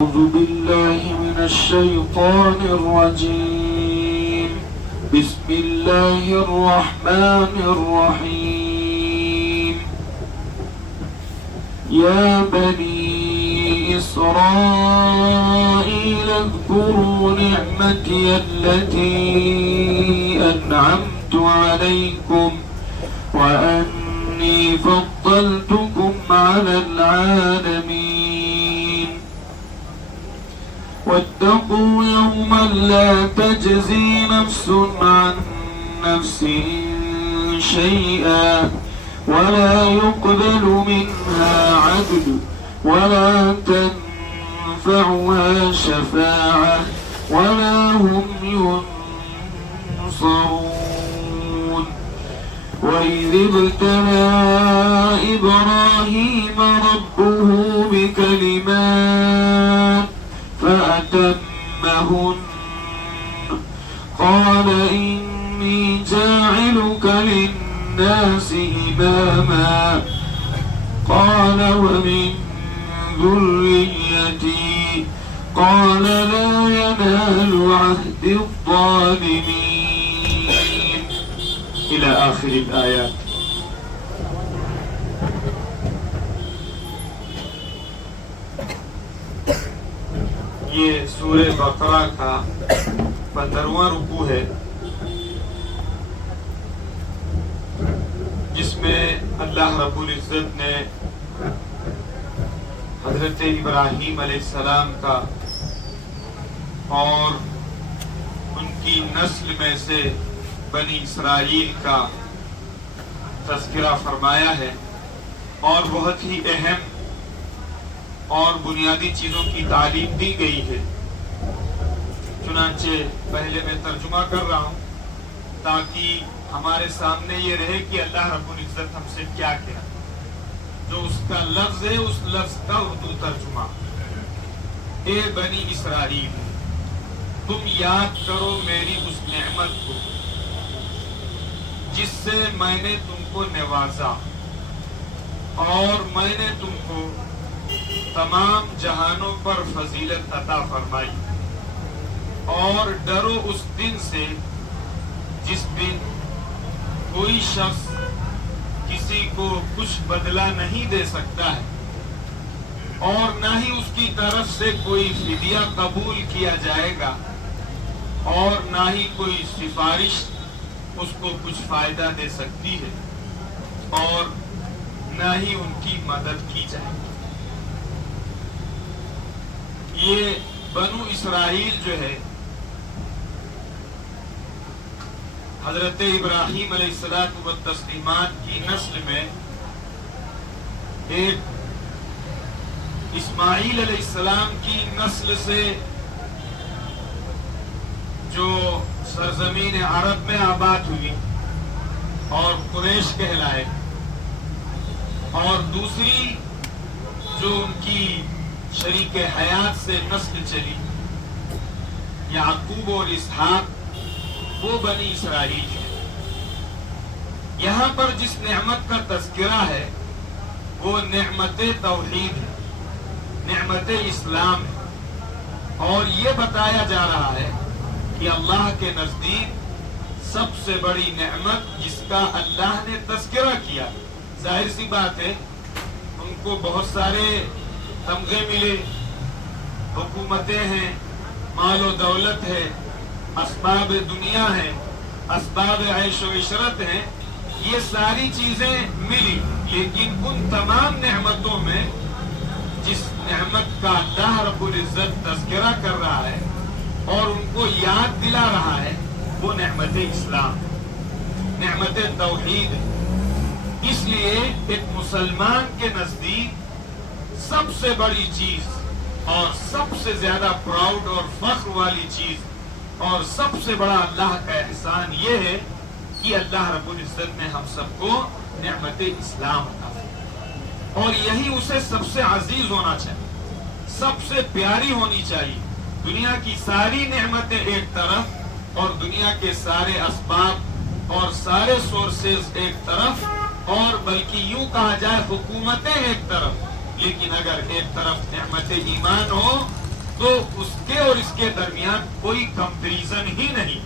أعوذ بالله من الشيطان الرجيم. بسم الله الرحمن الرحيم. يا بني إسرائيل اذكروا نعمتي التي أنعمت عليكم وأني فضلتكم على العالمين. واتقوا يوما لا تجزي نفس عن نفس شيئا ولا يقبل منها عدل ولا تنفعها شفاعة ولا هم ينصرون. وإذ ابتلى إبراهيم ربه بكلمات فأتمهن قال إني جاعلك للناس إماما قال ومن ذريتي قال لا ينال عهد الظالمين إلى آخر الآيات. یہ سورہ بقرہ کا 15واں رکوع ہے، جس میں اللہ رب العزت نے حضرت ابراہیم علیہ السلام کا اور ان کی نسل میں سے بنی اسرائیل کا تذکرہ فرمایا ہے اور بہت ہی اہم اور بنیادی چیزوں کی تعلیم دی گئی ہے. چنانچہ پہلے میں ترجمہ کر رہا ہوں تاکہ ہمارے سامنے یہ رہے کہ اللہ رب العزت ہم سے کیا کہا. جو اس کا لفظ ہے اس لفظ کا اردو ترجمہ: اے بنی اسرائیل، تم یاد کرو میری اس نعمت کو جس سے میں نے تم کو نوازا اور میں نے تم کو تمام جہانوں پر فضیلت عطا فرمائی. اور ڈرو اس دن سے جس دن کوئی شخص کسی کو کچھ بدلہ نہیں دے سکتا ہے اور نہ ہی اس کی طرف سے کوئی فدیہ قبول کیا جائے گا اور نہ ہی کوئی سفارش اس کو کچھ فائدہ دے سکتی ہے اور نہ ہی ان کی مدد کی جائے گی. یہ بنو اسرائیل جو ہے حضرت ابراہیم علیہ الصلوۃ والتسلیمات کی نسل میں ایک اسماعیل علیہ السلام کی نسل سے جو سرزمین عرب میں آباد ہوئی اور قریش کہلائے، اور دوسری جو ان کی شریک حیات سے نسل چلی یعقوب اور اسحاق، وہ بنی اسرائیل ہے. یہاں پر جس نعمت کا تذکرہ ہے وہ نعمت توحید ہے، نعمت اسلام ہے. اور یہ بتایا جا رہا ہے کہ اللہ کے نزدیک سب سے بڑی نعمت جس کا اللہ نے تذکرہ کیا، ظاہر سی بات ہے ان کو بہت سارے تمغے ملے، حکومتیں ہیں، مال و دولت ہے، اسباب دنیا ہیں، اسباب عیش و عشرت ہیں، یہ ساری چیزیں ملی، لیکن ان تمام نعمتوں میں جس نعمت کا اللہ رب العزت تذکرہ کر رہا ہے اور ان کو یاد دلا رہا ہے وہ نعمت اسلام، نعمت توحید. اس لیے ایک مسلمان کے نزدیک سب سے بڑی چیز اور سب سے زیادہ پراؤڈ اور فخر والی چیز اور سب سے بڑا اللہ کا احسان یہ ہے کہ اللہ رب العزت نے ہم سب کو نعمت اسلام عطا کی، اور یہی اسے سب سے عزیز ہونا چاہیے، سب سے پیاری ہونی چاہیے. دنیا کی ساری نعمتیں ایک طرف اور دنیا کے سارے اسباب اور سارے سورسز ایک طرف، اور بلکہ یوں کہا جائے حکومتیں ایک طرف، لیکن اگر ایک طرف نعمت ایمان ہو تو اس کے اور اس کے درمیان کوئی کمپیریزن ہی نہیں.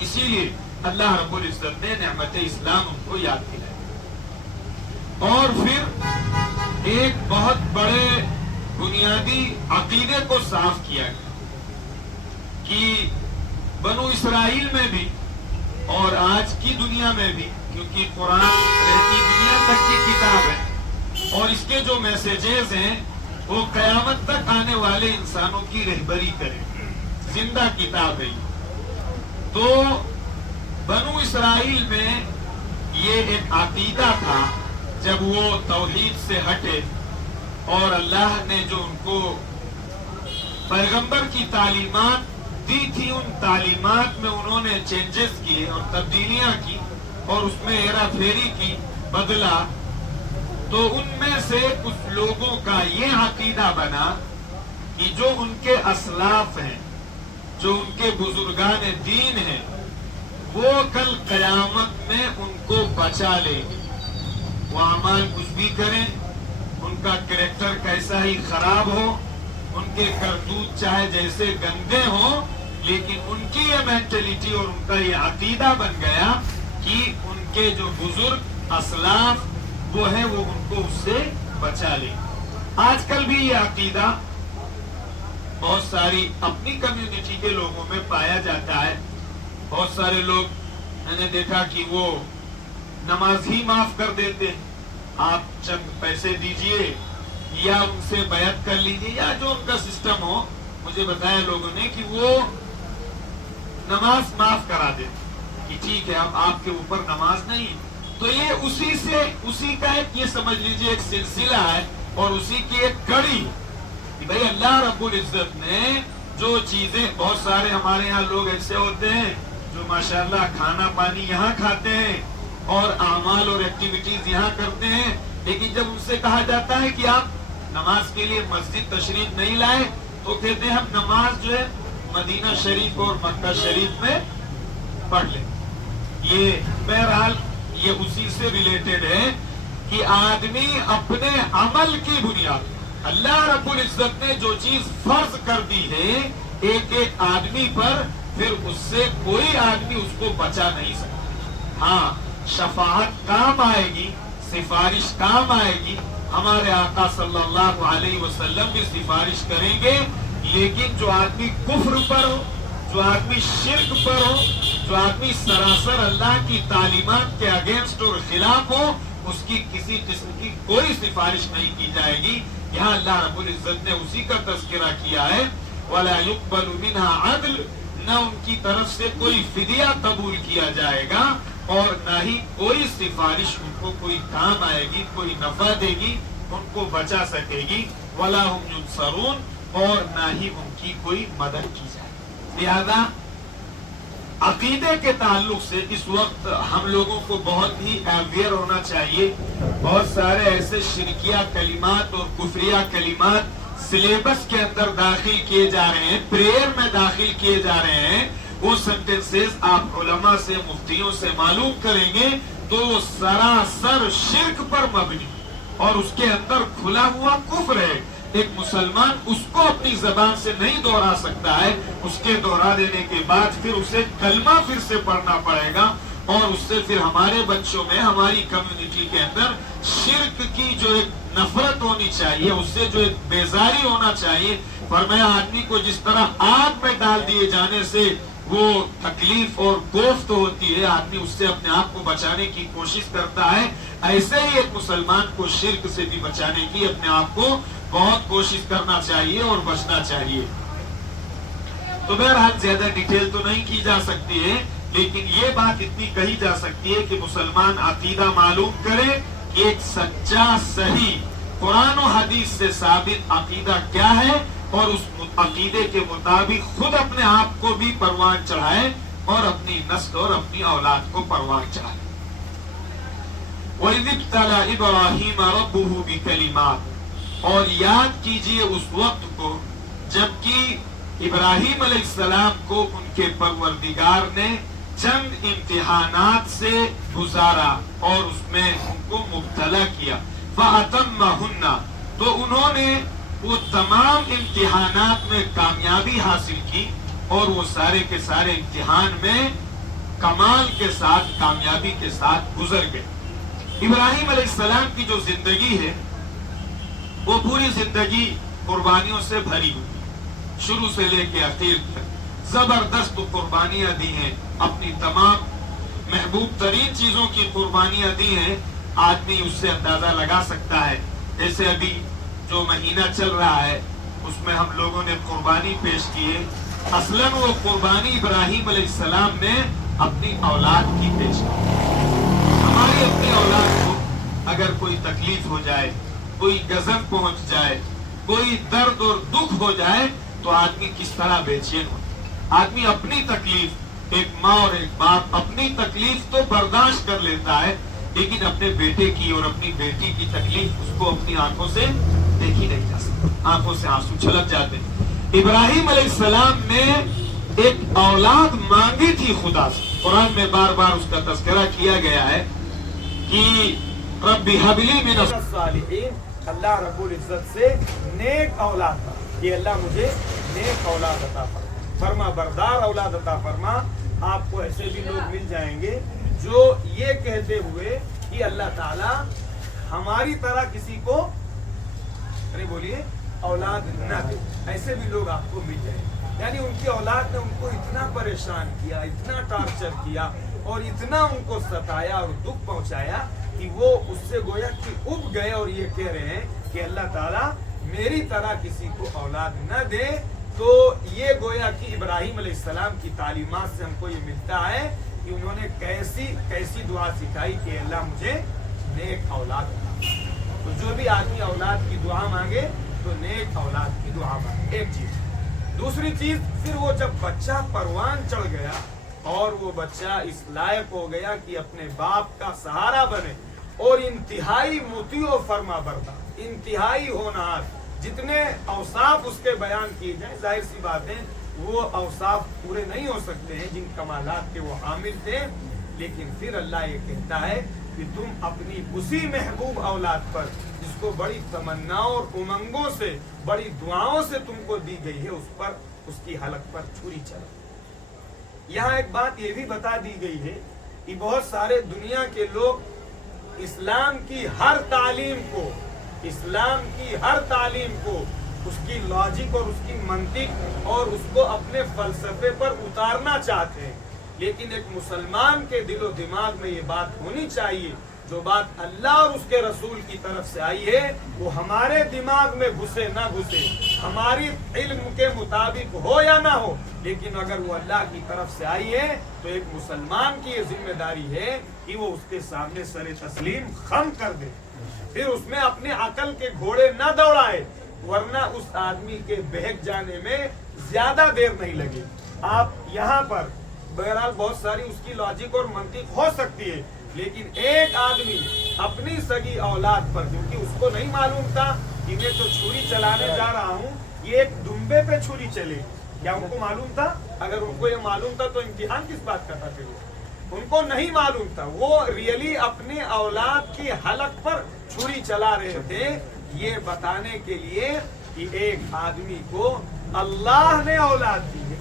اسی لیے اللہ رب العزت نے نعمت اسلام ان کو یاد دلائی. اور پھر ایک بہت بڑے بنیادی عقیدے کو صاف کیا گیا کہ بنو اسرائیل میں بھی اور آج کی دنیا میں بھی، کیونکہ قرآن رہتی دنیا تک کی کتاب ہے اور اس کے جو میسیجز ہیں وہ قیامت تک آنے والے انسانوں کی رہبری کرے، زندہ کتاب ہے. تو بنو اسرائیل میں یہ ایک عقیدہ تھا جب وہ توحید سے ہٹے اور اللہ نے جو ان کو پیغمبر کی تعلیمات دی تھی، ان تعلیمات میں انہوں نے چینجز کیے اور تبدیلیاں کی اور اس میں ہیرا پھیری کی، بدلا. تو ان میں سے کچھ لوگوں کا یہ عقیدہ بنا کہ جو ان کے اسلاف ہیں، جو ان کے بزرگان دین ہیں، وہ کل قیامت میں ان کو بچا لیں گے. وہ اعمال کچھ بھی کریں، ان کا کریکٹر کیسا ہی خراب ہو، ان کے کرتوت چاہے جیسے گندے ہوں، لیکن ان کی یہ مینٹلٹی اور ان کا یہ عقیدہ بن گیا کہ ان کے جو بزرگ اسلاف وہ ہے وہ ان کو اس سے بچا لیں. آج کل بھی یہ عقیدہ بہت ساری اپنی کمیونٹی کے لوگوں میں پایا جاتا ہے. بہت سارے لوگ میں نے دیکھا کہ وہ نماز ہی معاف کر دیتے. آپ چند پیسے دیجئے یا ان سے بیعت کر لیجئے یا جو ان کا سسٹم ہو. مجھے بتایا لوگوں نے کہ وہ نماز معاف کرا دیتے کہ ٹھیک ہے اب آپ کے اوپر نماز نہیں. تو یہ اسی کا ایک، یہ سمجھ لیجئے ایک سلسلہ ہے اور اسی کی ایک کڑی کہ بھئی اللہ رب العزت نے جو چیزیں، بہت سارے ہمارے یہاں لوگ ایسے ہوتے ہیں جو ماشاءاللہ کھانا پانی یہاں کھاتے ہیں اور اعمال اور ایکٹیویٹیز یہاں کرتے ہیں، لیکن جب ان سے کہا جاتا ہے کہ آپ نماز کے لیے مسجد تشریف نہیں لائے تو کہتے ہیں ہم نماز جو ہے مدینہ شریف اور مکہ شریف میں پڑھ لیں. یہ بہرحال یہ اسی سے ریلیٹڈ ہے کہ آدمی اپنے عمل کی بنیاد، اللہ رب العزت نے جو چیز فرض کر دی ہے ایک ایک آدمی پر، پھر اس سے کوئی آدمی اس کو بچا نہیں سکتا. ہاں شفاعت کام آئے گی، سفارش کام آئے گی. ہمارے آقا صلی اللہ علیہ وسلم بھی سفارش کریں گے، لیکن جو آدمی کفر پر ہو، جو آدمی شرک پر ہو، جو آدمی سراسر اللہ کی تعلیمات کے اگینسٹ اور خلاف ہو، اس کی کسی قسم کی کوئی سفارش نہیں کی جائے گی. یہاں اللہ رب العزت نے اسی کا تذکرہ کیا ہے وَلَا يُقْبَلُ مِنْهَا عَدْلٌ، نہ ان کی طرف سے کوئی فدیہ قبول کیا جائے گا اور نہ ہی کوئی سفارش ان کو کوئی کام آئے گی، کوئی نفع دے گی، ان کو بچا سکے گی. وَلَا هُمْ يُنصَرُونَ، اور نہ ہی ان کی کوئی مدد کی جائے. لہذا عقیدے کے تعلق سے اس وقت ہم لوگوں کو بہت ہی اویئر ہونا چاہیے. بہت سارے ایسے شرکیہ کلمات اور کفریہ کلمات سلیبس کے اندر داخل کیے جا رہے ہیں، پریئر میں داخل کیے جا رہے ہیں. وہ سینٹنسز آپ علماء سے، مفتیوں سے معلوم کریں گے تو وہ سراسر شرک پر مبنی اور اس کے اندر کھلا ہوا کفر ہے. ایک مسلمان اس کو اپنی زبان سے نہیں دوہرا سکتا ہے، اس کے دوہرا دینے کے بعد پھر اسے کلمہ پھر سے پڑھنا پڑے گا اور اس سے پھر ہمارے بچوں میں، ہماری کمیونٹی کے اندر شرک کی جو ایک نفرت ہونی چاہیے، اس سے جو ایک بیزاری ہونا چاہیے. فرمایا آدمی کو جس طرح آگ میں ڈال دیے جانے سے وہ تکلیف اور کوفت ہوتی ہے، آدمی اس سے اپنے آپ کو بچانے کی کوشش کرتا ہے، ایسے ہی ایک مسلمان کو شرک سے بھی بچانے کی اپنے آپ کو بہت کوشش کرنا چاہیے اور بچنا چاہیے. تو بہرحال زیادہ ڈیٹیل تو نہیں کی جا سکتی ہے، لیکن یہ بات اتنی کہی جا سکتی ہے کہ مسلمان عقیدہ معلوم کرے کہ ایک سچا صحیح قرآن و حدیث سے ثابت عقیدہ کیا ہے اور اس عقیدے کے مطابق خود اپنے آپ کو بھی پروان چڑھائے اور اپنی نسل اور اپنی اولاد کو پروان چڑھائے. وَإِذِ ابْتَلَىٰ إِبْرَاهِيمَ رَبُّهُ بِكَلِمَاتٍ، اور یاد کیجئے اس وقت کو جبکہ ابراہیم علیہ السلام کو ان کے پروردگار نے چند امتحانات سے گزارا اور اس میں ان کو مبتلا کیا. فَأَتَمَّهُنَّ، تو انہوں نے وہ تمام امتحانات میں کامیابی حاصل کی اور وہ سارے کے سارے امتحان میں کمال کے ساتھ کامیابی کے ساتھ گزر گئے۔ ابراہیم علیہ السلام کی جو زندگی ہے وہ پوری زندگی قربانیوں سے بھری ہوئی، شروع سے لے کے آخر تک زبردست قربانیاں دی ہیں، اپنی تمام محبوب ترین چیزوں کی قربانیاں دی ہیں۔ آدمی اس سے اندازہ لگا سکتا ہے، جیسے ابھی جو مہینہ چل رہا ہے اس میں ہم لوگوں نے قربانی پیش کی ہے، اصلاً وہ قربانی ابراہیم علیہ السلام نے اپنی اولاد کی پیش کی۔ ہماری اپنی اولاد کو اگر کوئی تکلیف ہو جائے، کوئی غضب پہنچ جائے، کوئی درد اور دکھ ہو جائے تو آدمی کس طرح بے چین ہو۔ آدمی اپنی تکلیف، ایک ماں اور ایک باپ اپنی تکلیف تو برداشت کر لیتا ہے، لیکن اپنے بیٹے کی اور اپنی بیٹی کی تکلیف اس کو اپنی آنکھوں سے دیکھی نہیں جا سکتی، آنکھوں سے آنسو چھلک جاتے ہیں۔ ابراہیم علیہ السلام نے ایک اولاد مانگی تھی خدا سے، قرآن میں بار بار اس کا تذکرہ کیا گیا ہے کہ رب هب لی من الصالحین، اللہ رب العزت سے نیک اولاد تھا کہ اللہ مجھے نیک اولاد عطا فرما بردار اولاد عطا فرما۔ آپ کو ایسے بھی لوگ مل جائیں گے جو یہ کہتے ہوئے کہ اللہ تعالی ہماری طرح کسی کو بولیے اولاد نہ دے، ایسے بھی لوگ آپ کو مل جائیں گے۔ یعنی ان کی اولاد نے ان کو اتنا پریشان کیا، اتنا ٹارچر کیا اور اتنا ان کو ستایا اور دکھ پہنچایا کہ وہ اس سے گویا کہ اب گئے اور یہ کہہ رہے ہیں کہ اللہ تعالیٰ میری طرح کسی کو اولاد نہ دے۔ تو یہ گویا کہ ابراہیم علیہ السلام کی تعلیمات سے ہم کو یہ ملتا ہے کہ انہوں نے کیسی دعا سکھائی کہ اللہ مجھے نیک اولاد دے۔ تو جو بھی آدمی اولاد کی دعا مانگے تو نیک اولاد کی دعا مانگے، ایک چیز۔ دوسری چیز، پھر وہ جب بچہ پروان چڑھ گیا اور وہ بچہ اس لائق ہو گیا کہ اپنے باپ کا سہارا بنے اور انتہائی مطیع و فرما بردار، انتہائی ہونہار، جتنے اوصاف اس کے بیان کیے جائیں، ظاہر سی بات ہے وہ اوصاف پورے نہیں ہو سکتے ہیں جن کمالات کے وہ حامل تھے، لیکن پھر اللہ یہ کہتا ہے کہ تم اپنی اسی محبوب اولاد پر جس کو بڑی تمناؤں اور امنگوں سے، بڑی دعاؤں سے تم کو دی گئی ہے، اس پر، اس کی حلق پر چھری چلا۔ یہاں ایک بات یہ بھی بتا دی گئی ہے کہ بہت سارے دنیا کے لوگ اسلام کی ہر تعلیم کو، اسلام کی ہر تعلیم کو، اس کی لاجک اور اس کی منطق اور اس کو اپنے فلسفے پر اتارنا چاہتے ہیں، لیکن ایک مسلمان کے دل و دماغ میں یہ بات ہونی چاہیے، جو بات اللہ اور اس کے رسول کی طرف سے آئی ہے وہ ہمارے دماغ میں گھسے نہ گھسے، ہماری علم کے مطابق ہو یا نہ ہو، لیکن اگر وہ اللہ کی طرف سے آئی ہے تو ایک مسلمان کی یہ ذمہ داری ہے کہ وہ اس کے سامنے سر تسلیم خم کر دے، پھر اس میں اپنے عقل کے گھوڑے نہ دوڑائے، ورنہ اس آدمی کے بہک جانے میں زیادہ دیر نہیں لگے۔ آپ یہاں پر بہرحال بہت ساری اس کی لاجک اور منطق ہو سکتی ہے، لیکن ایک آدمی اپنی سگی اولاد پر، کیونکہ اس کو نہیں معلوم تھا کہ میں جو چھری چلانے جا رہا ہوں یہ ایک دمبے پہ چھری چلے، کیا ان کو معلوم تھا؟ اگر ان کو یہ معلوم تھا تو امتحان کس بات کا تھا؟ پھر ان کو نہیں معلوم تھا، وہ ریئلی اپنے اولاد کی حلق پر چھری چلا رہے تھے، یہ بتانے کے لیے کہ ایک آدمی کو اللہ نے اولاد دی ہے،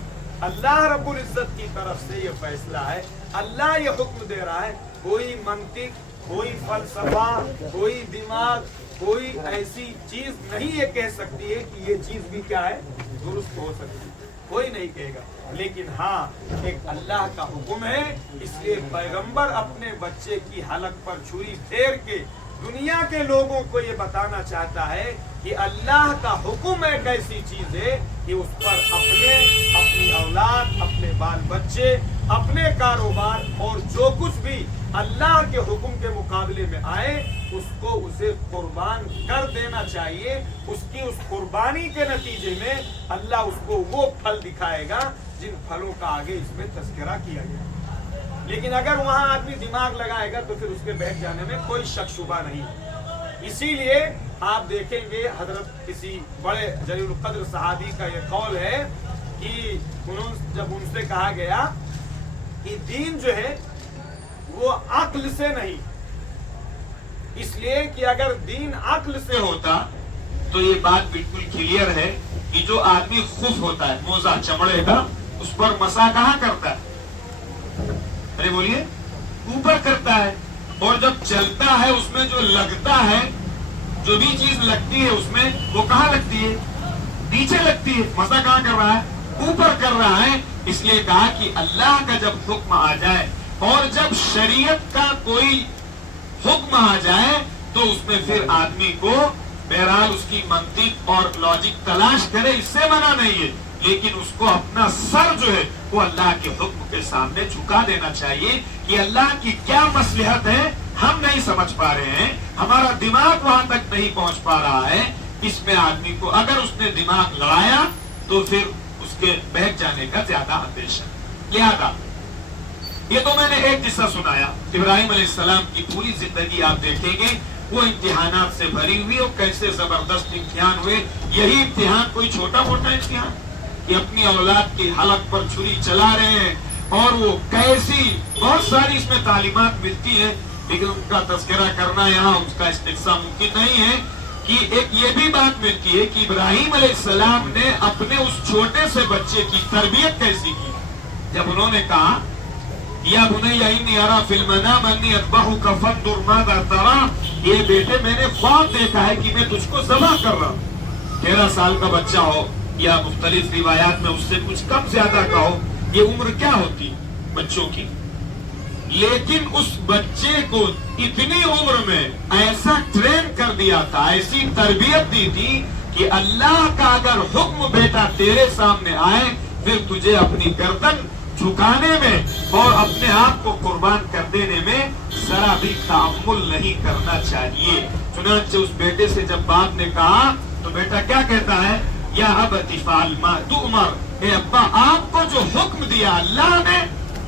اللہ رب العزت کی طرف سے یہ فیصلہ ہے، اللہ یہ حکم دے رہا ہے، کوئی منطق، کوئی فلسفہ، کوئی دماغ، کوئی ایسی چیز نہیں یہ کہہ سکتی ہے کہ یہ چیز بھی کیا ہے، درست ہو سکتی ہے، کوئی نہیں کہے گا، لیکن ہاں ایک اللہ کا حکم ہے، اس لیے پیغمبر اپنے بچے کی حلق پر چھری پھیر کے دنیا کے لوگوں کو یہ بتانا چاہتا ہے کہ اللہ کا حکم ایک ایسی چیز ہے کہ اس پر اپنی اولاد، اپنے بال بچے، اپنے کاروبار اور جو کچھ بھی اللہ کے حکم کے مقابلے میں آئے اس کو اسے قربان کر دینا چاہیے، اس کی اس قربانی کے نتیجے میں اللہ اس کو وہ پھل دکھائے گا جن پھلوں کا آگے اس میں تذکرہ کیا گیا۔ لیکن اگر وہاں آدمی دماغ لگائے گا تو پھر اس کے بیٹھ جانے میں کوئی شک شبہ نہیں۔ اسی لیے آپ دیکھیں گے حضرت کسی بڑے جلیل القدر صحابی کا یہ قول ہے کہ جب ان سے کہا گیا کہ دین جو ہے وہ عقل سے نہیں، اس لیے کہ اگر دین عقل سے ہوتا تو یہ بات بالکل کلیئر ہے کہ جو آدمی خف ہوتا ہے موزہ چمڑے کا اس پر مسا کہاں کرتا ہے؟ ارے بولیے، اوپر کرتا ہے. اور جب چلتا ہے اس میں جو لگتا ہے، جو بھی چیز لگتی ہے اس میں، وہ کہاں لگتی ہے؟ نیچے لگتی ہے. مسا کہاں کر رہا ہے؟ اوپر کر رہا ہے. اس لیے کہا کہ اللہ کا جب حکم آ جائے اور جب شریعت کا کوئی حکم آ جائے تو اس میں پھر آدمی کو بہرحال اس کی منطق اور لاجک تلاش کرے، اس سے منع نہیں ہے، لیکن اس کو اپنا سر جو ہے وہ اللہ کے حکم کے سامنے جھکا دینا چاہیے کہ اللہ کی کیا مصلحت ہے ہم نہیں سمجھ پا رہے ہیں، ہمارا دماغ وہاں تک نہیں پہنچ پا رہا ہے. اس میں آدمی کو اگر اس نے دماغ لڑایا تو پھر اس کے بہک جانے کا زیادہ اندیشہ. لہذا یہ تو میں نے ایک قصہ سنایا. ابراہیم علیہ السلام کی پوری زندگی آپ دیکھیں گے وہ امتحانات سے بھری ہوئی اور کیسے زبردست امتحان ہوئے. یہی امتحان کوئی چھوٹا موٹا امتحان کہ اپنی اولاد کی حلق پر چھری چلا رہے ہیں، اور وہ کیسی بہت ساری اس میں تعلیمات ملتی ہیں، لیکن ان کا تذکرہ کرنا یہاں اس کا استقصا ممکن نہیں ہے. کہ ایک یہ بھی بات ملتی ہے کہ ابراہیم علیہ السلام نے اپنے اس چھوٹے سے بچے کی تربیت کیسی کی. جب انہوں نے کہا یا بنی انی اری فی المنام انی اذبحک فانظر ماذا تری، یہ بیٹے میں نے خواب دیکھا ہے کہ میں تجھ کو ذبح کر رہا ہوں. 13 سال کا بچہ ہو یا مختلف روایات میں اس سے کچھ کم زیادہ کا ہو، یہ عمر کیا ہوتی بچوں کی، لیکن اس بچے کو اتنی عمر میں ایسا ٹرین کر دیا تھا، ایسی تربیت دی تھی کہ اللہ کا اگر حکم بیٹا تیرے سامنے آئے پھر تجھے اپنی گردن جھکانے میں اور اپنے آپ کو قربان کر دینے میں ذرا بھی تأمل نہیں کرنا چاہیے. چنانچہ اس بیٹے سے جب باپ نے کہا تو بیٹا کیا کہتا ہے؟ یا ابت افعل ما تؤمر، اے ابا آپ کو جو حکم دیا اللہ نے،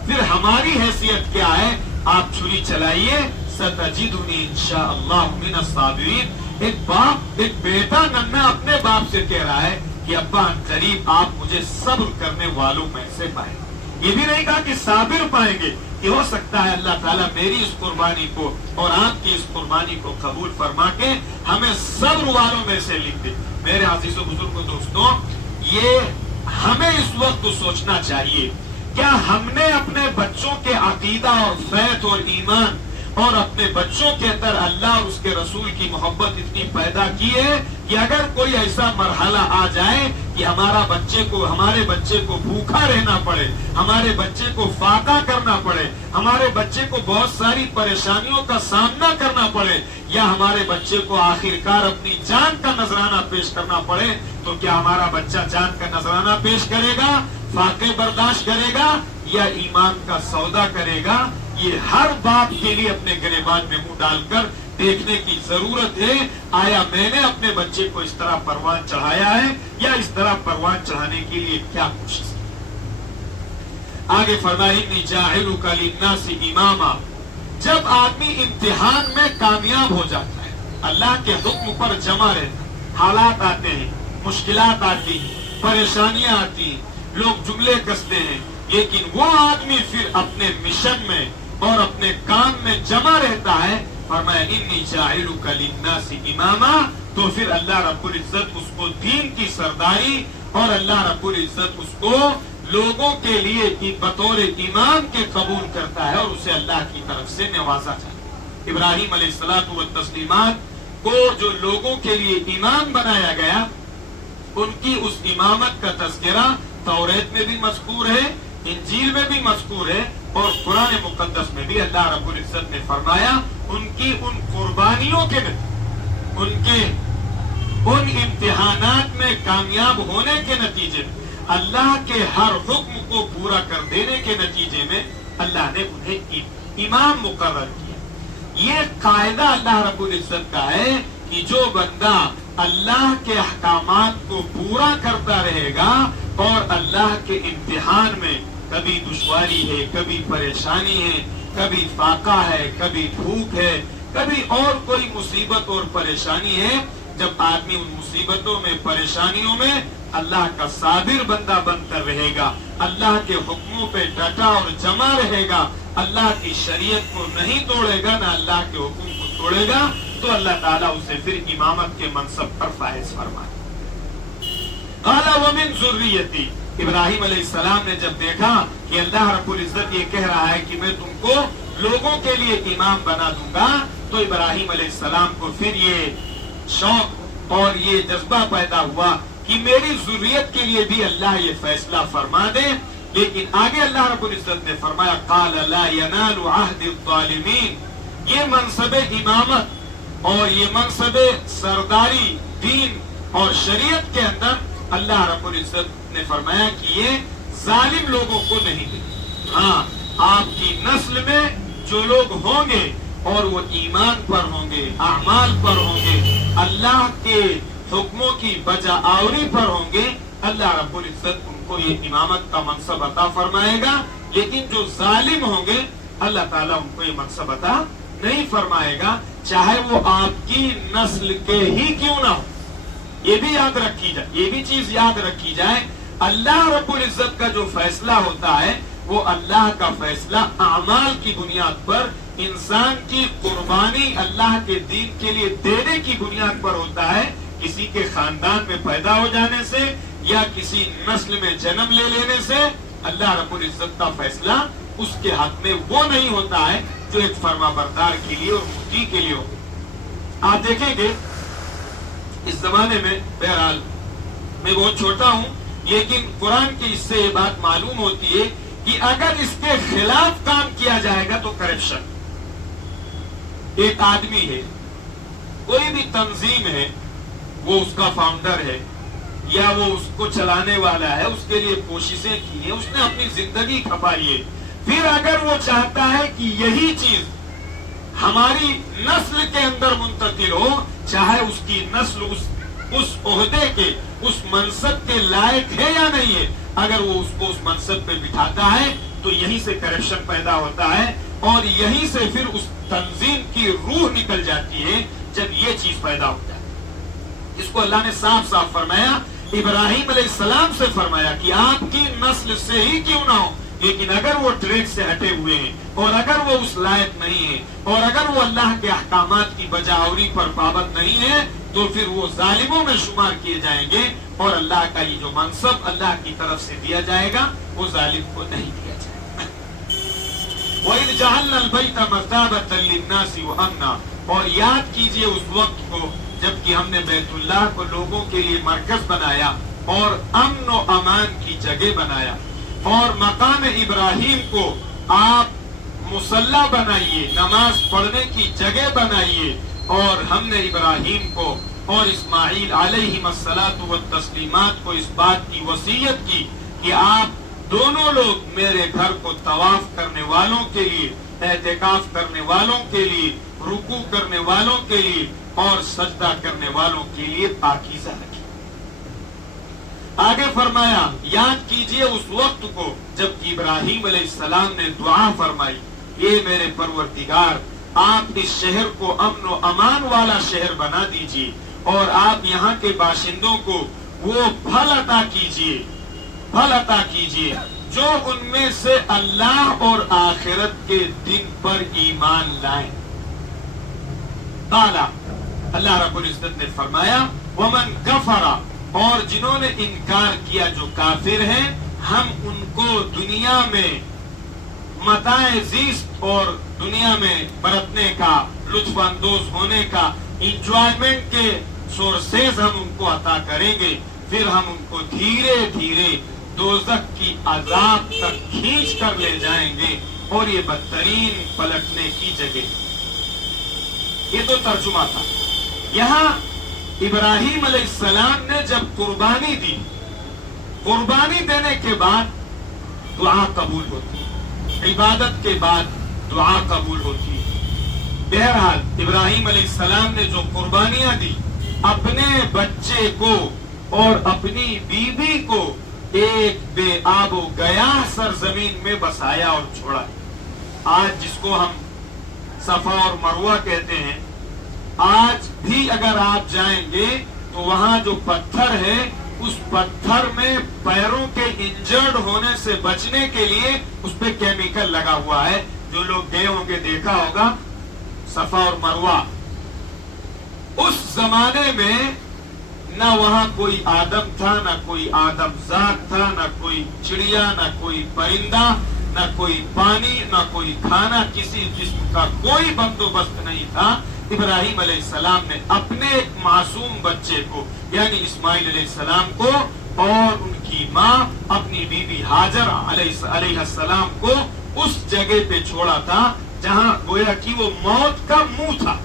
پھر ہماری حیثیت کیا ہے؟ آپ چھری چلائیے، ستجدنی انشاءاللہ من الصابرین. ایک باپ، ایک بیٹا ننھا اپنے باپ سے کہہ رہا ہے کہ ابا قریب آپ مجھے صبر کرنے والوں میں سے پائیں. یہ بھی نہیں کہا کہ صابر پائیں گے، کہ ہو سکتا ہے اللہ تعالیٰ میری اس قربانی کو اور آپ کی اس قربانی کو قبول فرما کے ہمیں صبر والوں میں سے لکھ دے. میرے عزیز و بزرگوں دوستوں، یہ ہمیں اس وقت سوچنا چاہیے، کیا ہم نے اپنے بچوں کے عقیدہ اور فیض اور ایمان اور اپنے بچوں کے اندر اللہ اور اس کے رسول کی محبت اتنی پیدا کی ہے کہ اگر کوئی ایسا مرحلہ آ جائے کہ ہمارے بچے کو بھوکا رہنا پڑے، ہمارے بچے کو فاقہ کرنا پڑے، ہمارے بچے کو بہت ساری پریشانیوں کا سامنا کرنا پڑے، یا ہمارے بچے کو آخرکار اپنی جان کا نذرانہ پیش کرنا پڑے، تو کیا ہمارا بچہ جان کا نذرانہ پیش کرے گا، فاقے برداشت کرے گا، یا ایمان کا سودا کرے گا؟ یہ ہر باپ کے لیے اپنے گریبان میں منہ ڈال کر دیکھنے کی ضرورت ہے. آیا میں نے اپنے بچے کو اس طرح پروان چڑھایا ہے، یا اس طرح پروان چڑھانے کے لیے کیا کوشش کی؟ آگے فرمایا انی جاعلک للناس اماما. جب آدمی امتحان میں کامیاب ہو جاتا ہے، اللہ کے حکم پر جمع رہتا ہے، حالات آتے ہیں، مشکلات آتی ہیں، پریشانیاں آتی ہیں، لوگ جملے کستے ہیں، لیکن وہ آدمی پھر اپنے مشن میں اور اپنے کام میں جمع رہتا ہے. فرمایا انی جاعلک للناس اماما، تو پھر اللہ رب العزت اس کو دین کی سرداری اور اللہ رب العزت اس کو لوگوں کے لیے بطور امام کے قبول کرتا ہے اور اسے اللہ کی طرف سے نوازا جاتا ہے. ابراہیم علیہ الصلوۃ والتسلیمات کو جو لوگوں کے لیے امام بنایا گیا، ان کی اس امامت کا تذکرہ توریت میں بھی مذکور ہے، انجیل میں بھی مذکور ہے، اور قرآن مقدس میں بھی اللہ رب العزت نے فرمایا ان کی ان قربانیوں کے ان امتحانات میں کامیاب ہونے کے نتیجے میں، اللہ کے ہر حکم کو پورا کر دینے کے نتیجے میں اللہ نے انہیں امام مقرر کیا. یہ قاعدہ اللہ رب العزت کا ہے کہ جو بندہ اللہ کے احکامات کو پورا کرتا رہے گا اور اللہ کے امتحان میں کبھی دشواری ہے، کبھی پریشانی ہے، کبھی فاقہ ہے، کبھی بھوک ہے، کبھی اور کوئی مصیبت اور پریشانی ہے، جب آدمی ان مصیبتوں میں پریشانیوں میں اللہ کا صابر بندہ بن کر رہے گا، اللہ کے حکموں پہ ڈٹا اور جمع رہے گا، اللہ کی شریعت کو نہیں توڑے گا، نہ اللہ کے حکم کو توڑے گا، تو اللہ تعالیٰ اسے پھر امامت کے منصب پر فائز فرمائے. قال ومن ذریتی، ابراہیم علیہ السلام نے جب دیکھا کہ اللہ رب العزت یہ کہہ رہا ہے کہ میں تم کو لوگوں کے لیے امام بنا دوں گا، تو ابراہیم علیہ السلام کو پھر یہ شوق اور یہ جذبہ پیدا ہوا کہ میری ذریت کے لیے بھی اللہ یہ فیصلہ فرما دے. لیکن آگے اللہ رب العزت نے فرمایا قال لا ینال عہد الظالمین، یہ منصب امامت اور یہ منصب سرداری دین اور شریعت کے اندر اللہ رب العزت نے فرمایا کہ یہ ظالم لوگوں کو نہیں دے. ہاں، آپ کی نسل میں جو لوگ ہوں گے اور وہ ایمان پر ہوں گے، اعمال پر ہوں گے، اللہ کے حکموں کی بجا آوری پر ہوں گے، اللہ رب العزت ان کو یہ امامت کا منصب عطا فرمائے گا. لیکن جو ظالم ہوں گے اللہ تعالیٰ ان کو یہ منصب عطا نہیں فرمائے گا، چاہے وہ آپ کی نسل کے ہی کیوں نہ ہو. یہ بھی یاد رکھی جائے، یہ بھی چیز یاد رکھی جائے، اللہ رب العزت کا جو فیصلہ ہوتا ہے وہ اللہ کا فیصلہ اعمال کی بنیاد پر، انسان کی قربانی اللہ کے دین کے لیے دینے کی بنیاد پر ہوتا ہے. کسی کے خاندان میں پیدا ہو جانے سے یا کسی نسل میں جنم لے لینے سے اللہ رب العزت کا فیصلہ اس کے حق میں وہ نہیں ہوتا ہے جو ایک فرما بردار کے لیے اور مطیع کے لیے ہو. آپ دیکھیں گے اس زمانے میں، بہرحال میں بہت چھوٹا ہوں لیکن قرآن کی اس سے یہ بات معلوم ہوتی ہے کہ اگر اس کے خلاف کام کیا جائے گا تو کرپشن. ایک آدمی ہے، کوئی بھی تنظیم ہے، وہ اس کا فاؤنڈر ہے یا وہ اس کو چلانے والا ہے، اس کے لیے کوششیں کی ہیں، اس نے اپنی زندگی کھپائی ہے. پھر اگر وہ چاہتا ہے کہ یہی چیز ہماری نسل کے اندر منتقل ہو، چاہے اس کی نسل اس عہدے کے، اس منصب کے لائق ہے یا نہیں ہے، اگر وہ اس کو اس منصب پہ بٹھاتا ہے تو یہیں سے کرپشن پیدا ہوتا ہے اور یہیں سے پھر اس تنظیم کی روح نکل جاتی ہے جب یہ چیز پیدا ہوتا ہے. اس کو اللہ نے صاف صاف فرمایا، ابراہیم علیہ السلام سے فرمایا کہ آپ کی نسل سے ہی کیوں نہ ہو، لیکن اگر وہ ٹریک سے ہٹے ہوئے ہیں اور اگر وہ اس لائق نہیں ہے اور اگر وہ اللہ کے احکامات کی بجاوری پر پابند نہیں ہے تو پھر وہ ظالموں میں شمار کیے جائیں گے اور اللہ کا یہ جو منصب اللہ کی طرف سے دیا جائے گا وہ ظالم کو نہیں دیا جائے گا. وَإِذْ جَعَلْنَا الْبَيْتَ مَثَابَةً لِلنَّاسِ وَأَمْنًا، اور یاد کیجئے اس وقت کو جبکہ ہم نے بیت اللہ کو لوگوں کے لیے مرکز بنایا اور امن و امان کی جگہ بنایا، اور مقام ابراہیم کو آپ مصلی بنائیے، نماز پڑھنے کی جگہ بنائیے. اور ہم نے ابراہیم کو اور اسماعیل علیہ الصلاۃ والتسلیمات کو اس بات کی وصیت کی کہ آپ دونوں لوگ میرے گھر کو طواف کرنے والوں کے لیے، اعتکاف کرنے والوں کے لیے، رکوع کرنے والوں کے لیے اور سجدہ کرنے والوں کے لیے پاکیزہ رکھیں. آگے فرمایا یاد کیجئے اس وقت کو جب ابراہیم علیہ السلام نے دعا فرمائی، یہ میرے پروردگار آپ اس شہر کو امن و امان والا شہر بنا دیجئے اور آپ یہاں کے باشندوں کو وہ پھل عطا کیجئے، پھل عطا کیجئے جو ان میں سے اللہ اور آخرت کے دن پر ایمان لائیں. قالا، اللہ رب العزت نے فرمایا ومن کفر، اور جنہوں نے انکار کیا جو کافر ہیں، ہم ان کو دنیا میں متاع زیست اور دنیا میں برتنے کا، لطف اندوز ہونے کا، انجوائمنٹ کے سورسز ہم ان کو عطا کریں گے، پھر ہم ان کو دھیرے دھیرے دوزخ کی عذاب تک کھینچ کر لے جائیں گے اور یہ بدترین پلٹنے کی جگہ. یہ تو ترجمہ تھا. یہاں ابراہیم علیہ السلام نے جب قربانی دی، قربانی دینے کے بعد دعا قبول ہوتی، عبادت کے بعد دعا قبول ہوتی. بہرحال ابراہیم علیہ السلام نے جو قربانیاں دی، اپنے بچے کو اور اپنی بیوی کو ایک بے آب و گیاہ سرزمین میں بسایا اور چھوڑا. آج جس کو ہم صفا اور مروہ کہتے ہیں، آج بھی اگر آپ جائیں گے تو وہاں جو پتھر ہے اس پتھر میں پیروں کے انجرڈ ہونے سے بچنے کے لیے اس پہ کیمیکل لگا ہوا ہے. جو لوگ گئے ہوں گے دیکھا ہوگا صفا اور مروہ اس زمانے میں نہ وہاں کوئی آدم تھا، نہ کوئی آدم ذات تھا، نہ کوئی چڑیا، نہ کوئی پرندہ، نہ کوئی پانی، نہ کوئی کھانا، کسی قسم کا کوئی بندوبست نہیں تھا۔ ابراہیم علیہ السلام نے اپنے ایک معصوم بچے کو یعنی اسماعیل علیہ السلام کو اور ان کی ماں اپنی بیوی ہاجر علیہ السلام کو اس جگہ پہ چھوڑا تھا جہاں گویا کہ وہ موت کا منہ تھا،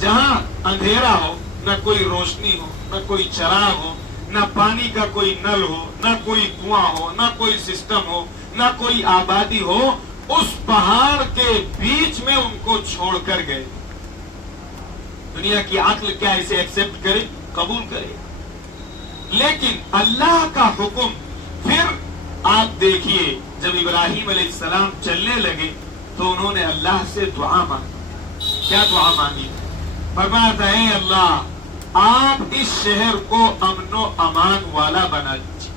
جہاں اندھیرا ہو، نہ کوئی روشنی ہو، نہ کوئی چراغ ہو، نہ پانی کا کوئی نل ہو، نہ کوئی کنواں ہو، نہ کوئی سسٹم ہو، نہ کوئی آبادی ہو۔ اس پہاڑ کے بیچ میں ان کو چھوڑ کر گئے۔ دنیا کی عقل کیا اسے ایکسپٹ کرے، قبول کرے؟ لیکن اللہ کا حکم، پھر آپ دیکھیے جب ابراہیم علیہ السلام چلنے لگے تو انہوں نے اللہ سے دعا مانگی۔ کیا دعا مانگی؟ فرمایا تھا اے اللہ آپ اس شہر کو امن و امان والا بنا دیجیے۔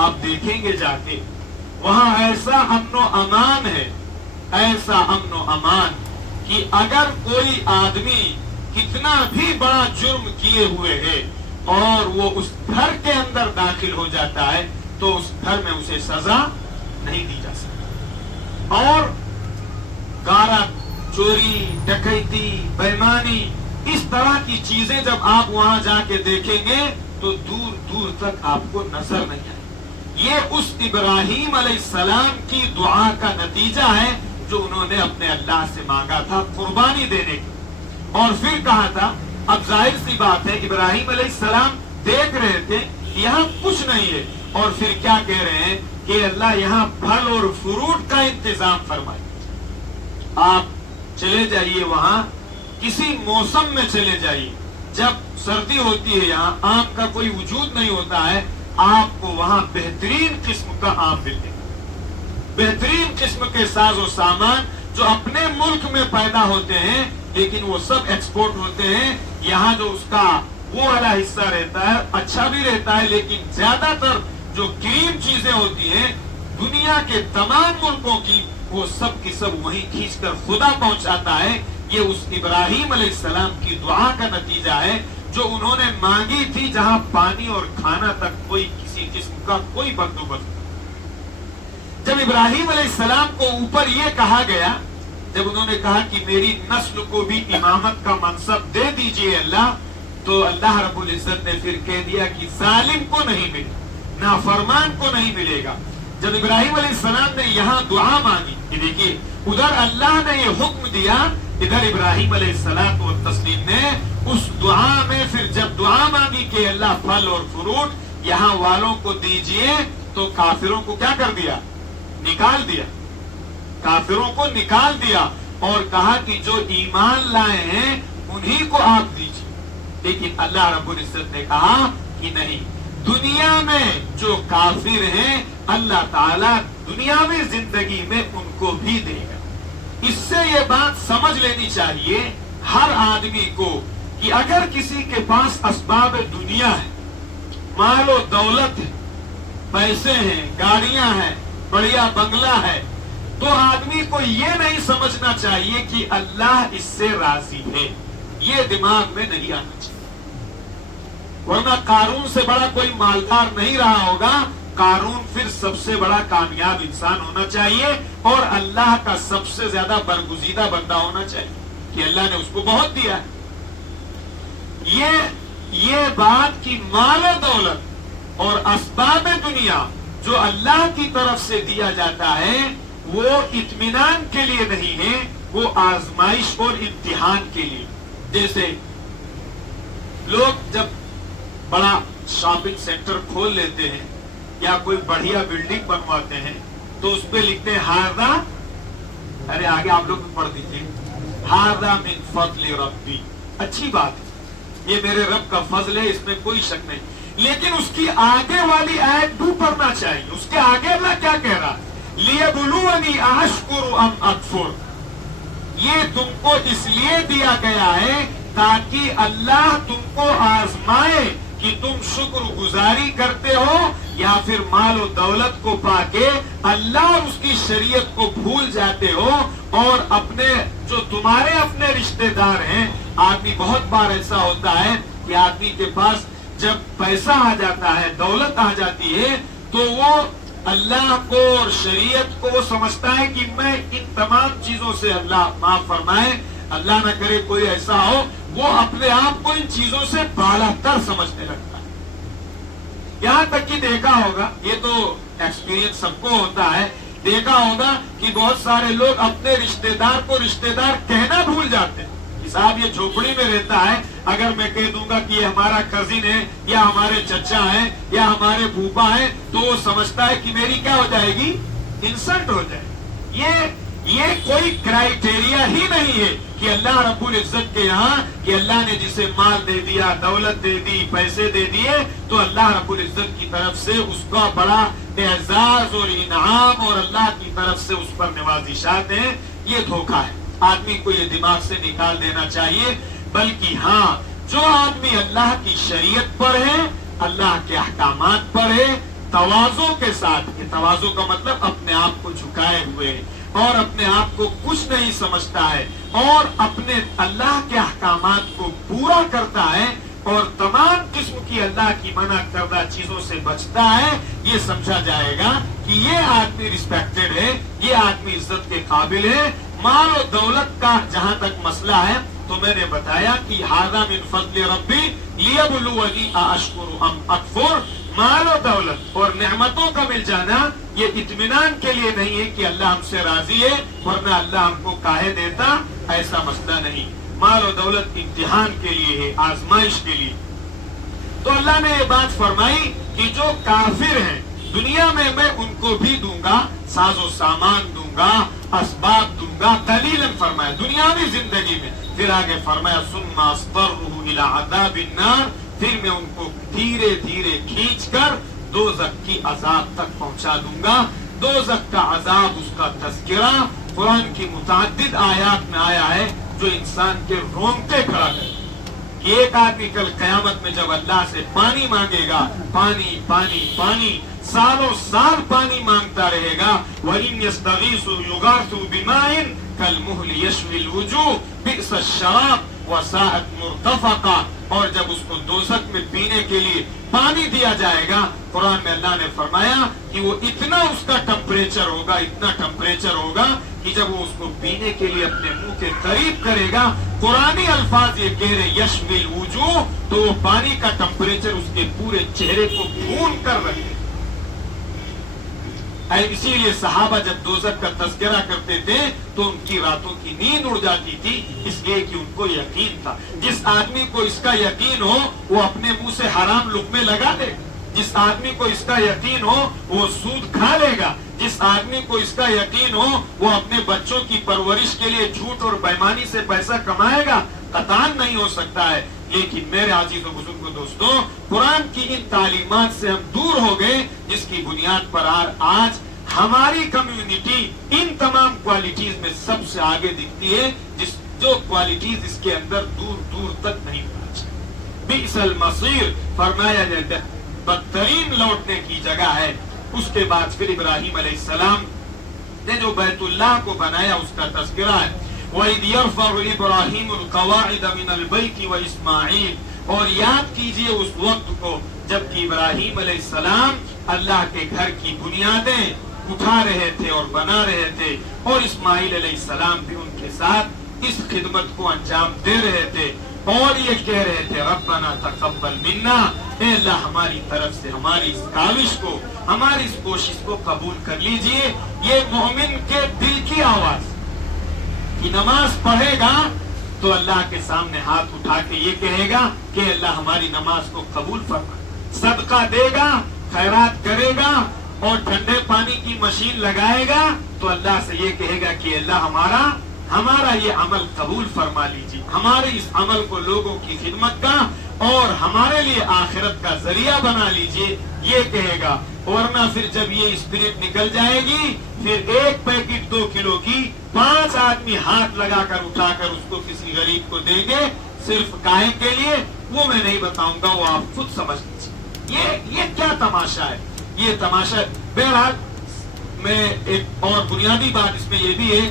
آپ دیکھیں گے جا کے وہاں ایسا امن و امان ہے، ایسا امن و امان کہ اگر کوئی آدمی کتنا بھی بڑا جرم کیے ہوئے ہے اور وہ اس گھر کے اندر داخل ہو جاتا ہے تو اس گھر میں اسے سزا نہیں دی جا سکتی۔ اور غارت، چوری، ڈکیتی، بےایمانی، اس طرح کی چیزیں جب آپ وہاں جا کے دیکھیں گے تو دور دور تک آپ کو نظر نہیں آئے۔ یہ اس ابراہیم علیہ السلام کی دعا کا نتیجہ ہے جو انہوں نے اپنے اللہ سے مانگا تھا قربانی دینے کی۔ اور پھر کہا تھا، اب ظاہر سی بات ہے ابراہیم علیہ السلام دیکھ رہے تھے یہاں کچھ نہیں ہے، اور پھر کیا کہہ رہے ہیں کہ اللہ یہاں پھل اور فروٹ کا انتظام فرمائے۔ آپ چلے جائیے وہاں، کسی موسم میں چلے جائیے، جب سردی ہوتی ہے یہاں آم کا کوئی وجود نہیں ہوتا ہے، آپ کو وہاں بہترین قسم کا آم ملے گا، بہترین قسم کے ساز و سامان جو اپنے ملک میں پیدا ہوتے ہیں لیکن وہ سب ایکسپورٹ ہوتے ہیں۔ یہاں جو اس کا وہ والا حصہ رہتا ہے اچھا بھی رہتا ہے، لیکن زیادہ تر جو کریم چیزیں ہوتی ہیں دنیا کے تمام ملکوں کی، وہ سب کی سب وہیں کھینچ کر خدا پہنچاتا ہے۔ یہ اس ابراہیم علیہ السلام کی دعا کا نتیجہ ہے جو انہوں نے مانگی تھی، جہاں پانی اور کھانا تک کوئی کسی قسم کا کوئی بندوبست نہیں۔ جب ابراہیم علیہ السلام کو اوپر یہ کہا گیا، جب انہوں نے کہا کہ میری نسل کو بھی امامت کا منصب دے دیجئے اللہ، تو اللہ رب العزت نے پھر کہہ دیا کہ ظالم کو نہیں ملے، نافرمان کو نہیں ملے گا۔ جب ابراہیم علیہ السلام نے یہاں دعا مانگی، کہ دیکھیے ادھر اللہ نے یہ حکم دیا، ادھر ابراہیم علیہ السلام و تسلیم نے اس دعا میں پھر جب دعا مانگی کہ اللہ پھل اور فروٹ یہاں والوں کو دیجئے، تو کافروں کو کیا کر دیا؟ نکال دیا، کافروں کو نکال دیا اور کہا کہ جو ایمان لائے ہیں انہی کو آپ دیجئے۔ لیکن اللہ رب العزت نے کہا کہ نہیں، دنیا میں جو کافر ہیں اللہ تعالیٰ دنیاوی زندگی میں ان کو بھی دے گا۔ اس سے یہ بات سمجھ لینی چاہیے ہر آدمی کو کہ اگر کسی کے پاس اسباب دنیا ہے، مال و دولت ہے، پیسے ہیں، گاڑیاں ہیں، بڑھیا بنگلہ ہے، تو آدمی کو یہ نہیں سمجھنا چاہیے کہ اللہ اس سے راضی ہے۔ یہ دماغ میں نہیں آنا چاہیے، ورنہ قارون سے بڑا کوئی مالدار نہیں رہا ہوگا۔ قارون پھر سب سے بڑا کامیاب انسان ہونا چاہیے اور اللہ کا سب سے زیادہ برگزیدہ بندہ ہونا چاہیے کہ اللہ نے اس کو بہت دیا ہے۔ یہ بات کہ مال و دولت اور اسباب دنیا جو اللہ کی طرف سے دیا جاتا ہے وہ اطمینان کے لیے نہیں ہے، وہ آزمائش اور امتحان کے لیے۔ جیسے لوگ جب بڑا شاپنگ سینٹر کھول لیتے ہیں یا کوئی بڑھیا بلڈنگ بنواتے ہیں تو اس پہ لکھتے ہیں ہاذا، ارے آگے آپ لوگ پڑھ دیجیے، ہاذا من فضل ربی، اچھی بات ہے، یہ میرے رب کا فضل ہے، اس میں کوئی شک نہیں، لیکن اس کی آگے والی آیت بھی پڑھنا چاہیے۔ اس کے آگے اللہ کیا کہہ رہا؟ لیبلونی اشکر ام اکفر، یہ تم کو اس لیے دیا گیا ہے تاکہ اللہ تم کو آزمائے کہ تم شکر گزاری کرتے ہو یا پھر مال و دولت کو پا کے اللہ اور اس کی شریعت کو بھول جاتے ہو اور اپنے جو تمہارے اپنے رشتہ دار ہیں آدمی بہت بار ایسا ہوتا ہے کہ آدمی کے پاس جب پیسہ آ جاتا ہے، دولت آ جاتی ہے، تو وہ اللہ کو اور شریعت کو سمجھتا ہے کہ میں ان تمام چیزوں سے، اللہ معاف فرمائے، اللہ نہ کرے کوئی ایسا ہو، وہ اپنے آپ کو ان چیزوں سے بالا تر سمجھنے لگتا ہے۔ یہاں تک کہ دیکھا ہوگا، یہ تو ایکسپیرینس سب کو ہوتا ہے، دیکھا ہوگا کہ بہت سارے لوگ اپنے رشتہ دار کو رشتہ دار کہنا بھول جاتے ہیں۔ صاحب یہ جھوپڑی میں رہتا ہے، اگر میں کہہ دوں گا کہ یہ ہمارا کزن ہے یا ہمارے چچا ہے یا ہمارے پھوپھا ہے، تو وہ سمجھتا ہے کہ میری کیا ہو جائے گی، انسلٹ ہو جائے۔ یہ کوئی کرائیٹیریا ہی نہیں ہے کہ اللہ رب العزت کے یہاں کہ اللہ نے جسے مال دے دیا، دولت دے دی، پیسے دے دیے، تو اللہ رب العزت کی طرف سے اس کا بڑا اعزاز اور انعام اور اللہ کی طرف سے اس پر نوازشات ہیں۔ یہ دھوکہ ہے، آدمی کو یہ دماغ سے نکال دینا چاہیے۔ بلکہ ہاں، جو آدمی اللہ کی شریعت پر ہے، اللہ کے احکامات پر ہے، تواضع کے ساتھ، کہ تواضع کا مطلب اپنے آپ کو جھکائے ہوئے اور اپنے آپ کو کچھ نہیں سمجھتا ہے اور اپنے اللہ کے احکامات کو پورا کرتا ہے اور تمام قسم کی اللہ کی منع کردہ چیزوں سے بچتا ہے، یہ سمجھا جائے گا کہ یہ آدمی ریسپیکٹڈ ہے، یہ آدمی عزت کے قابل ہے۔ مال و دولت کا جہاں تک مسئلہ ہے تو میں نے بتایا کہ ھذا من فضل ربی لیبلونی ااشکر ام اکفر۔ مال و دولت اور نعمتوں کا مل جانا یہ اطمینان کے لیے نہیں ہے کہ اللہ ہم سے راضی ہے ورنہ اللہ ہم کو کاہے دیتا، ایسا مسئلہ نہیں۔ مال و دولت امتحان کے لیے ہے، آزمائش کے لیے۔ تو اللہ نے یہ بات فرمائی کہ جو کافر ہیں دنیا میں ان کو بھی دوں گا، ساز و سامان دوں گا، اسباب دوں گا، دلیل فرمایا دنیاوی زندگی میں۔ پھر آگے فرمایا ثم اضطرہ الی عذاب النار، پھر میں ان کو دھیرے دھیرے کھینچ کر دوزخ کی عذاب تک پہنچا دوں گا۔ دوزخ کا عذاب، اس کا تذکرہ قرآن کی متعدد آیات میں آیا ہے جو انسان کے رونگٹے کھڑا کرے۔ ایک آدمی کل قیامت میں جب اللہ سے پانی مانگے گا، پانی پانی پانی، سالوں سال پانی مانگتا رہے گا، وَإِنْ يَسْتَغِيثُوا يُغَاثُوا بِمَاءٍ كَالْمُهْلِ يَشْوِي الْوُجُوهَ بِئْسَ الشَّرَابُ وَسَاءَتْ مُرْتَفَقًا۔ اور جب اس کو دوزخ میں پینے کے لیے پانی دیا جائے گا، قرآن میں اللہ نے فرمایا کہ وہ اتنا اس کا ٹمپریچر ہوگا، اتنا ٹمپریچر ہوگا کہ جب وہ اس کو پینے کے لیے اپنے منہ کے قریب کرے گا، قرآنی الفاظ یہ کہہ رہے یشوی الوجوہ، تو وہ پانی کا ٹمپریچر اس کے پورے چہرے کو بھون کر رکھے۔ اسی لیے صحابہ جب دوزخ کا تذکرہ کرتے تھے تو ان کی راتوں کی نیند اڑ جاتی تھی، اس لیے کہ ان کو یقین تھا۔ جس آدمی کو اس کا یقین ہو وہ اپنے منہ سے حرام لقمے لگا لے گا، جس آدمی کو اس کا یقین ہو وہ سود کھا لے گا، جس آدمی کو اس کا یقین ہو وہ اپنے بچوں کی پرورش کے لیے جھوٹ اور بے ایمانی سے پیسہ کمائے گا۔ قطعاً نہیں ہو سکتا ہے، لیکن میرے عزیز و بزرگو دوستوں، قرآن کی ان تعلیمات سے ہم دور ہو گئے جس کی بنیاد پر آج ہماری کمیونٹی ان تمام کوالٹیز میں سب سے آگے دکھتی ہے، جو کوالٹیز اس کے اندر دور دور تک نہیں پہنچی۔ بئس المصیر، فرمایا جائے بدترین لوٹنے کی جگہ ہے۔ اس کے بعد پھر ابراہیم علیہ السلام نے جو بیت اللہ کو بنایا اس کا تذکرہ ہے، وَإِذْ يَرْفَعُ إِبْرَاهِيمُ الْقَوَاعِدَ مِنَ الْبَيْتِ وَإِسْمَاعِيلُ، اور یاد کیجئے اس وقت کو جب کہ ابراہیم علیہ السلام اللہ کے گھر کی بنیادیں اٹھا رہے تھے اور بنا رہے تھے، اور اسماعیل علیہ السلام بھی ان کے ساتھ اس خدمت کو انجام دے رہے تھے، اور یہ کہہ رہے تھے ربنا تقبل منا، اے اللہ ہماری طرف سے ہماری اس کاوش کو، ہماری اس کوشش کو قبول کر لیجئے۔ یہ مومن کے دل کی آواز کہ نماز پڑھے گا تو اللہ کے سامنے ہاتھ اٹھا کے یہ کہے گا کہ اللہ ہماری نماز کو قبول فرما، صدقہ دے گا، خیرات کرے گا اور ٹھنڈے پانی کی مشین لگائے گا تو اللہ سے یہ کہے گا کہ اللہ ہمارا یہ عمل قبول فرما لیجیے، ہمارے اس عمل کو لوگوں کی خدمت کا اور ہمارے لیے آخرت کا ذریعہ بنا لیجیے، یہ کہے گا۔ ورنہ پھر جب یہ اسپرٹ نکل جائے گی، پھر ایک پیکٹ 2 کلو کی 5 آدمی ہاتھ لگا کر اٹھا کر اس کو کسی غریب کو دیں گے، صرف کاہے کے لیے وہ میں نہیں بتاؤں گا، وہ آپ خود سمجھ لیجیے۔ یہ کیا تماشا ہے، یہ تماشا۔ بہرحال میں ایک اور بنیادی بات اس میں یہ بھی ہے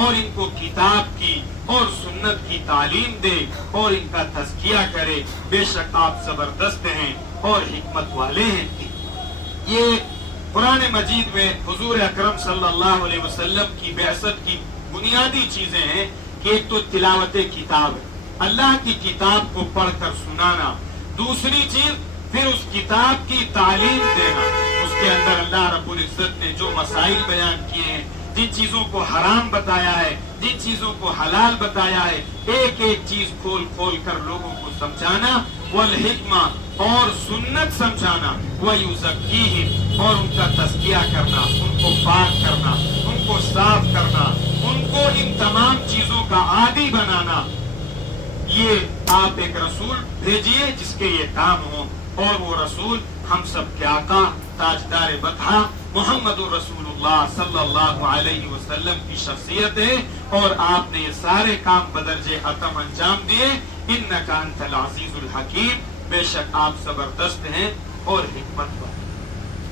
اور ان کو کتاب کی اور سنت کی تعلیم دے اور ان کا تزکیہ کرے. بے شک آپ زبردست ہیں اور حکمت والے ہیں. یہ قرآن مجید میں حضور اکرم صلی اللہ علیہ وسلم کی بعثت کی بنیادی چیزیں ہیں کہ ایک تو تلاوت کتاب ہے، اللہ کی کتاب کو پڑھ کر سنانا. دوسری چیز پھر اس کتاب کی تعلیم دینا. اس کے اندر اللہ رب العزت نے جو مسائل بیان کیے ہیں، جن چیزوں کو حرام بتایا ہے، جن چیزوں کو حلال بتایا ہے، ایک ایک چیز کھول کھول کر لوگوں کو سمجھانا. والحکمہ اور سنت سمجھانا. وَيُزَكِّيهِمْ اور ان کا تزکیہ کرنا، ان کو پاک کرنا، ان کو صاف کرنا، ان کو ان تمام چیزوں کا عادی بنانا. یہ آپ ایک رسول بھیجیے جس کے یہ کام ہوں، اور وہ رسول ہم سب کے آقا تاجدار بطحہ محمد الرسول اللہ صلی اللہ علیہ وسلم کی شخصیت ہے، اور آپ نے یہ سارے کام بدرجہ اتم انجام دیے. انک انت العزیز الحکیم، بے شک آپ زبردست ہیں اور حکمت والے.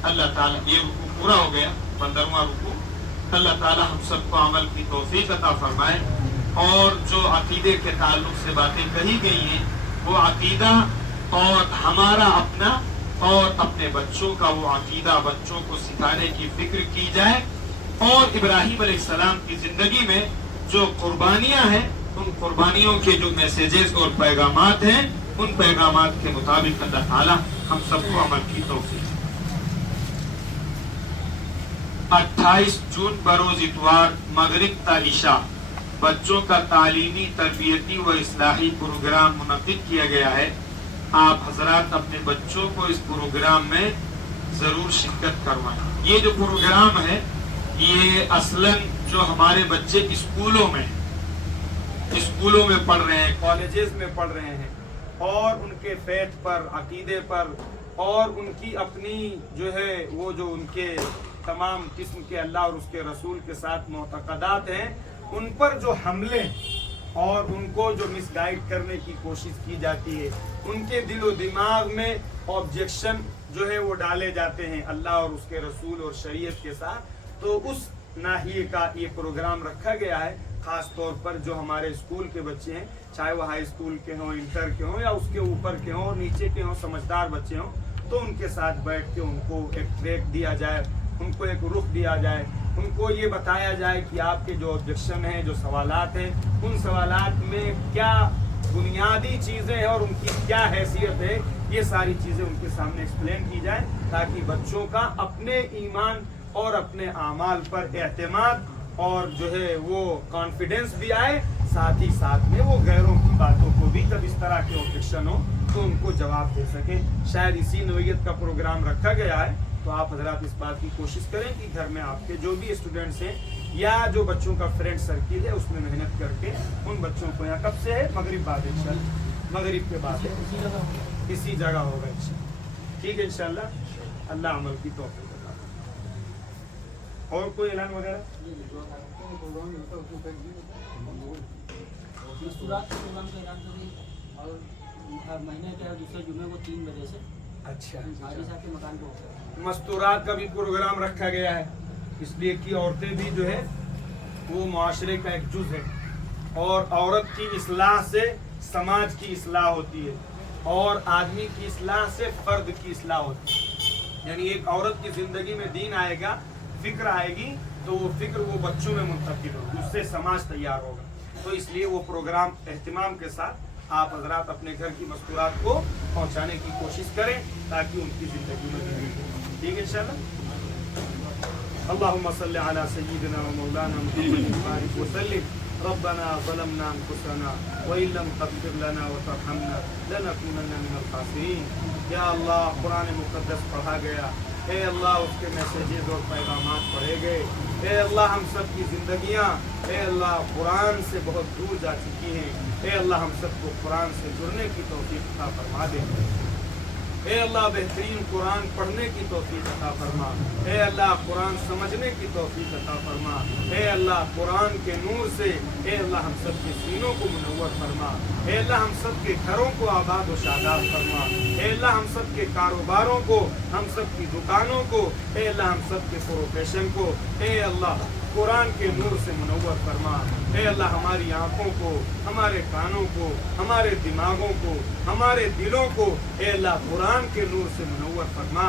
اللہ تعالیٰ یہ رکوع پورا ہو گیا، 15واں رکوع. اللہ تعالیٰ ہم سب کو عمل کی توفیق عطا فرمائے، اور جو عقیدے کے تعلق سے باتیں کہی گئی ہیں وہ عقیدہ اور ہمارا اپنا اور اپنے بچوں کا وہ عقیدہ بچوں کو سکھانے کی فکر کی جائے. اور ابراہیم علیہ السلام کی زندگی میں جو قربانیاں ہیں، ان قربانیوں کے جو میسیجز اور پیغامات ہیں، ان پیغامات کے مطابق اللہ تعالی ہم سب کو عمل کی توفیق. 28 جون بروز اتوار مغرب تا عشاء بچوں کا تعلیمی، تربیتی و اصلاحی پروگرام منعقد کیا گیا ہے. آپ حضرات اپنے بچوں کو اس پروگرام میں ضرور شرکت کروائیں. یہ جو پروگرام ہے یہ اصلاً جو ہمارے بچے اسکولوں میں پڑھ رہے ہیں، کالجز میں پڑھ رہے ہیں، اور ان کے فیت پر، عقیدے پر، اور ان کی اپنی جو ہے وہ جو ان کے تمام قسم کے اللہ اور اس کے رسول کے ساتھ معتقدات ہیں، ان پر جو حملے اور ان کو جو مس گائیڈ کرنے کی کوشش کی جاتی ہے، ان کے دل و دماغ میں آبجیکشن جو ہے وہ ڈالے جاتے ہیں اللہ اور اس کے رسول اور شریعت کے ساتھ. تو اس ناحیے کا یہ پروگرام رکھا گیا ہے، خاص طور پر جو ہمارے اسکول کے بچے ہیں، چاہے وہ ہائی اسکول کے ہوں، انٹر کے ہوں، یا اس کے اوپر کے ہوں، نیچے کے ہوں، سمجھدار بچے ہوں، تو ان کے ساتھ بیٹھ کے ان کو ایک ٹریک دیا جائے، ان کو ایک رخ دیا جائے، ان کو یہ بتایا جائے کہ آپ کے جو آبجیکشن ہیں، جو سوالات ہیں، ان سوالات میں کیا بنیادی چیزیں ہیں اور ان کی کیا حیثیت ہے. یہ ساری چیزیں ان کے سامنے ایکسپلین کی جائیں تاکہ بچوں کا اپنے ایمان اور اپنے اعمال پر اعتماد اور جو ہے وہ کانفیڈنس بھی آئے، ساتھ ہی ساتھ میں وہ غیروں کی باتوں کو بھی جب اس طرح کے آبجیکشن ہو تو ان کو جواب دے سکیں. شاید اسی نوعیت کا پروگرام رکھا گیا ہے. تو آپ حضرات اس بات کی کوشش کریں کہ گھر میں آپ کے جو بھی اسٹوڈنٹس ہیں یا جو بچوں کا فرینڈ سرکل ہے اس میں محنت کر کے ان بچوں کو، یہاں کب سے ہے؟ مغرب بعد انشاءاللہ، مغرب کے بعد اسی جگہ ہوگا انشاءاللہ. ٹھیک ہے انشاءاللہ. اللہ عمل کی توفیق عطا فرمائے. اور کوئی اعلان وغیرہ؟ اچھا، مستورات کا بھی پروگرام رکھا گیا ہے، اس لیے کہ عورتیں بھی جو ہے وہ معاشرے کا ایک جز ہے، اور عورت کی اصلاح سے سماج کی اصلاح ہوتی ہے، اور آدمی کی اصلاح سے فرد کی اصلاح ہوتی ہے. یعنی ایک عورت کی زندگی میں دین آئے گا، فکر آئے گی، تو وہ فکر وہ بچوں میں منتقل ہوگی، اس سے سماج تیار ہوگا. تو اس لیے وہ پروگرام اہتمام کے ساتھ آپ حضرات اپنے گھر کی مستورات کو پہنچانے کی کوشش کریں تاکہ ان کی زندگی میں زندگی. ٹھیک ہے انشاءاللہ. اللہم صلی علی سیدنا و مولانا محمد وسلم. ربنا ظلمنا انفسنا وان لم تغفر لنا وترحمنا لنكونن من الخاسرین. یا اللہ قرآن مقدس پڑھا گیا، اے اللہ اس کے میسیجز اور پیغامات پڑھے گئے، اے اللہ ہم سب کی زندگیاں اے اللہ قرآن سے بہت دور جا چکی ہیں، اے اللہ ہم سب کو قرآن سے جڑنے کی توفیق عطا فرما دے. اے اللہ بہترین قرآن پڑھنے کی توفیق عطا فرما. اے اللہ قرآن سمجھنے کی توفیق عطا فرما. اے اللہ قرآن کے نور سے اے اللہ ہم سب کے سینوں کو منور فرما. اے اللہ ہم سب کے گھروں کو آباد و شاداب فرما. اے اللہ ہم سب کے کاروباروں کو، ہم سب کی دکانوں کو، اے اللہ ہم سب کے پروفیشن کو اے اللہ قرآن کے نور سے منور فرما۔ اے اللہ ہماری آنکھوں کو، ہمارے کانوں کو، ہمارے دماغوں کو، ہمارے دلوں کو اے اللہ قرآن کے نور سے منور فرما۔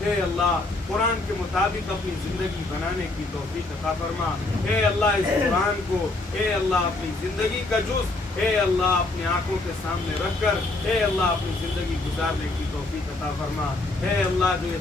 اے اللہ قرآن کے مطابق اپنی زندگی بنانے کی توفیق عطا فرما۔ اے اللہ اس قرآن کو اے اللہ اپنی زندگی کا جز اے اللہ اپنی آنکھوں کے سامنے رکھ کر اے اللہ اپنی زندگی گزارنے کی توفیق عطا فرما۔ اے اللہ جو یہ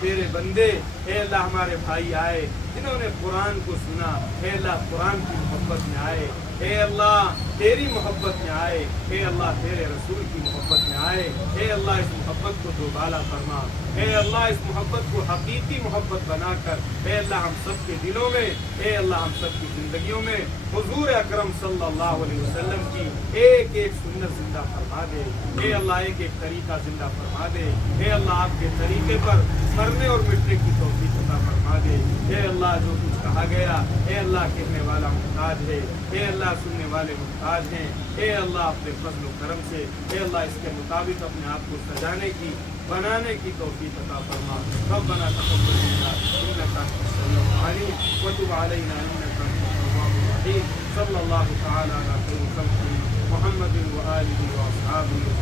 تیرے بندے اے اللہ ہمارے بھائی آئے جنہوں نے قرآن کو سنا، اے اللہ قرآن کی محبت میں آئے، اے اللہ تیری محبت میں آئے، اے اللہ تیرے رسول کی محبت میں آئے، اے اللہ اس محبت کو دوبالا فرما، اے اللہ اس محبت کو حقیقی محبت بنا کر اے اللہ ہم سب کے دلوں میں اے اللہ ہم سب کی زندگیوں میں حضور اکرم صلی اللہ علیہ وسلم کی ایک ایک سنت زندہ فرما دے، اے اللہ ایک ایک طریقہ زندہ فرما دے، اے اللہ آپ کے طریقے پر مرنے اور مٹنے کی توفیق عطا فرما دے۔ اے اللہ جو کچھ کہا گیا اے اللہ کہنے والا محتاج ہے، اے اللہ سننے والے محتاج ہیں، اے اللہ اپنے فضل و کرم سے اے اللہ اس کے مطابق اپنے آپ کو سجانے کی بنانے کی توفیق عطا فرما۔ ربنا تقبل منا انك انت السميع العليم وتب علينا انك انت التواب الرحيم۔ صلی اللہ تعالی علی خیر خلقہ محمد وآلہ واصحابہ